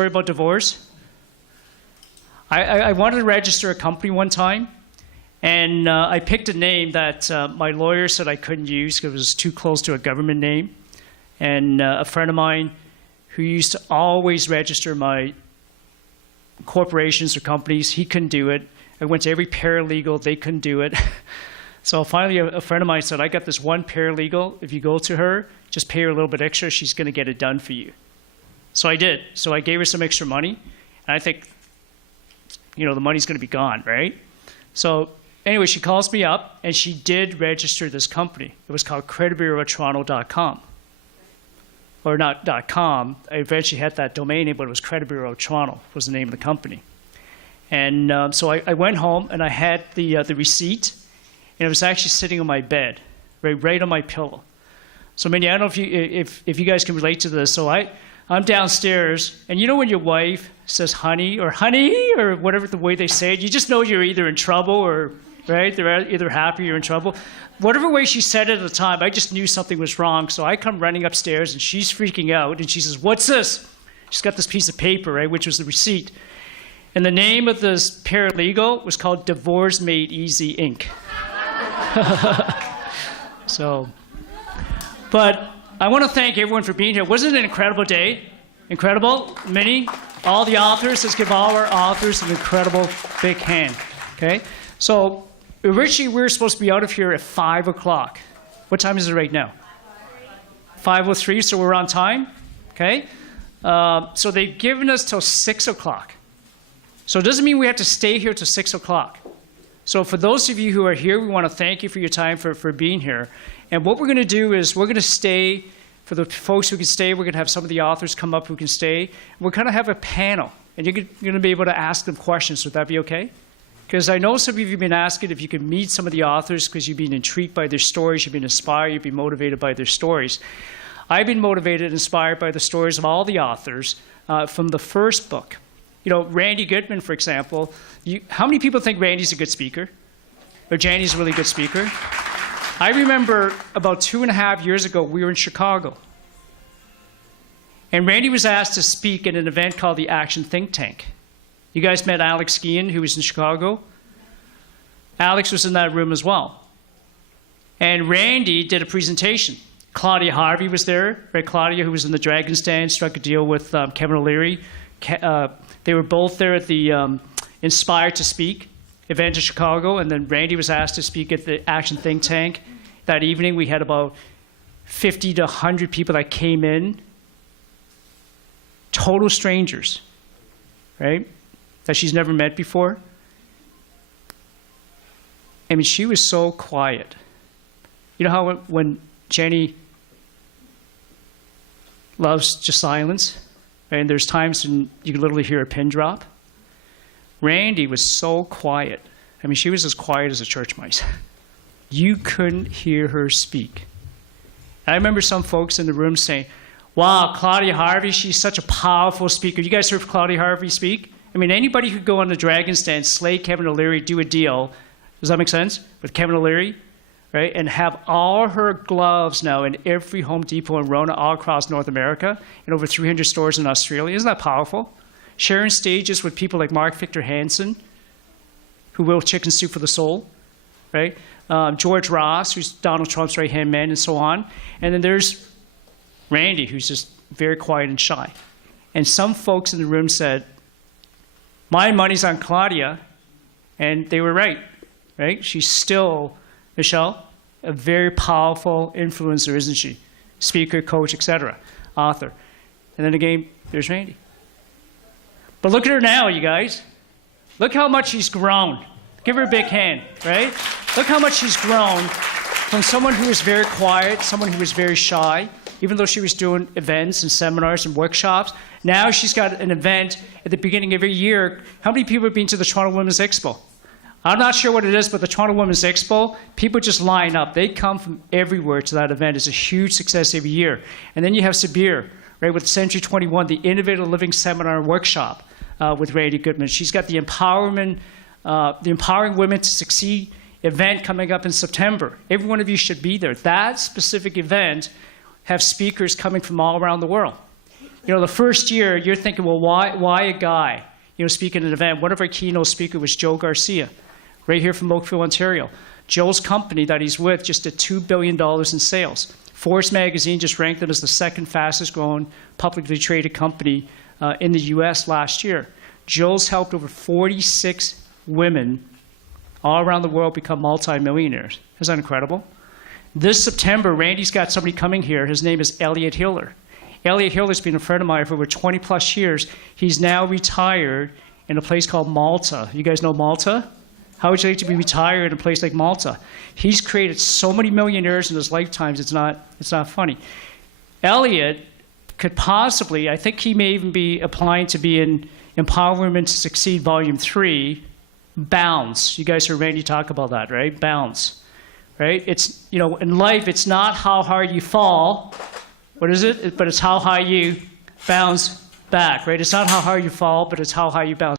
Story about divorce. I wanted to register a company one time, and I picked a name that my lawyer said I couldn't use because it was too close to a government name. And a friend of mine who used to always register my corporations or companies, he couldn't do it. I went to every paralegal, they couldn't do it. So finally a friend of mine said, I got this one paralegal, if you go to her, just pay her a little bit extra, she's going to get it done for you. So I did. So I gave her some extra money, and I think, you know, the money's going to be gone, right? So anyway, she calls me up, and she did register this company. It was called creditbureautoronto.com. Or not .com. I eventually had that domain name, but it was Credit Bureau Toronto was the name of the company. And so I went home, and I had the receipt, and it was actually sitting on my bed, right on my pillow. So, Minnie, I don't know if you guys can relate to this. So I'm downstairs, and you know when your wife says honey or whatever the way they say it, you just know you're either in trouble or, right? They're either happy or in trouble. Whatever way she said it at the time, I just knew something was wrong. So I come running upstairs, and she's freaking out, and she says, "What's this?" She's got this piece of paper, right, which was the receipt. And the name of this paralegal was called Divorce Made Easy, Inc. So, but I want to thank everyone for being here. Wasn't it an incredible day? Incredible? Minnie, all the authors, let's give all our authors an incredible big hand. Okay? So originally we were supposed to be out of here at 5 o'clock. What time is it right now? 5:03, so we're on time. Okay? So they've given us till 6 o'clock. So it doesn't mean we have to stay here till 6 o'clock. So for those of you who are here, we want to thank you for your time, for being here. And what we're going to do is we're going to stay, for the folks who can stay, we're going to have some of the authors come up who can stay. We're going to have a panel, and you're going to be able to ask them questions. Would that be okay? Because I know some of you have been asking if you can meet some of the authors because you've been intrigued by their stories, you've been inspired, you've been motivated by their stories. I've been motivated and inspired by the stories of all the authors from the first book. You know, Randy Goodman, for example. How many people think Randy's a good speaker? Or Janie's a really good speaker? I remember about 2.5 years ago, we were in Chicago. And Randy was asked to speak at an event called the Action Think Tank. You guys met Alex Guillen, who was in Chicago? Alex was in that room as well. And Randy did a presentation. Claudia Harvey was there, right? Claudia, who was in the Dragon's Den, struck a deal with Kevin O'Leary. They were both there at the Inspired to Speak event in Chicago, and then Randy was asked to speak at the Action Think Tank. That evening, we had about 50 to 100 people that came in, total strangers, right, that she's never met before. I mean, she was so quiet. You know how when Jenny loves just silence? And there's times when you can literally hear a pin drop. Randy was so quiet. I mean, she was as quiet as a church mice. You couldn't hear her speak. And I remember some folks in the room saying, wow, Claudia Harvey, she's such a powerful speaker. You guys heard Claudia Harvey speak? I mean, anybody could go on the Dragon's Den, slay Kevin O'Leary, do a deal. Does that make sense? With Kevin O'Leary? Right, and have all her gloves now in every Home Depot and Rona all across North America and over 300 stores in Australia. Isn't that powerful? Sharing stages with people like Mark Victor Hansen, who wrote Chicken Soup for the Soul, right? George Ross, who's Donald Trump's right-hand man, and so on. And then there's Randy, who's just very quiet and shy. And some folks in the room said, my money's on Claudia, and they were right, right? She's still, Michelle, a very powerful influencer, isn't she? Speaker, coach, etc., author. And then again, there's Randy. But look at her now, you guys. Look how much she's grown. Give her a big hand, right? Look how much she's grown from someone who was very quiet, someone who was very shy, even though she was doing events and seminars and workshops. Now she's got an event at the beginning of every year. How many people have been to the Toronto Women's Expo? I'm not sure what it is, but the Toronto Women's Expo, people just line up. They come from everywhere to that event. It's a huge success every year. And then you have Sabir, right, with Century 21, the Innovative Living Seminar and Workshop with Randy Goodman. She's got the Empowering Women to Succeed event coming up in September. Every one of you should be there. That specific event have speakers coming from all around the world. You know, the first year, you're thinking, well, why a guy? You know, speaking at an event. One of our keynote speakers was Joe Garcia, right here from Oakville, Ontario. Joe's company that he's with just did $2 billion in sales. Forbes magazine just ranked it as the second fastest growing publicly traded company in the US last year. Joe's helped over 46 women all around the world become multimillionaires. Isn't that incredible? This September, Randy's got somebody coming here. His name is Elliot Hiller. Elliot Hiller's been a friend of mine for over 20 plus years. He's now retired in a place called Malta. You guys know Malta? How would you like to be retired in a place like Malta? He's created so many millionaires in his lifetimes, it's not funny. Elliot could possibly, I think he may even be applying to be in Empower Women to Succeed Volume 3, Bounds. You guys heard Randy talk about that, right? Bounds, right? It's, you know, in life, it's not how hard you fall. What is it? But it's how high you bounce back, right? It's not how hard you fall, but it's how high you bounce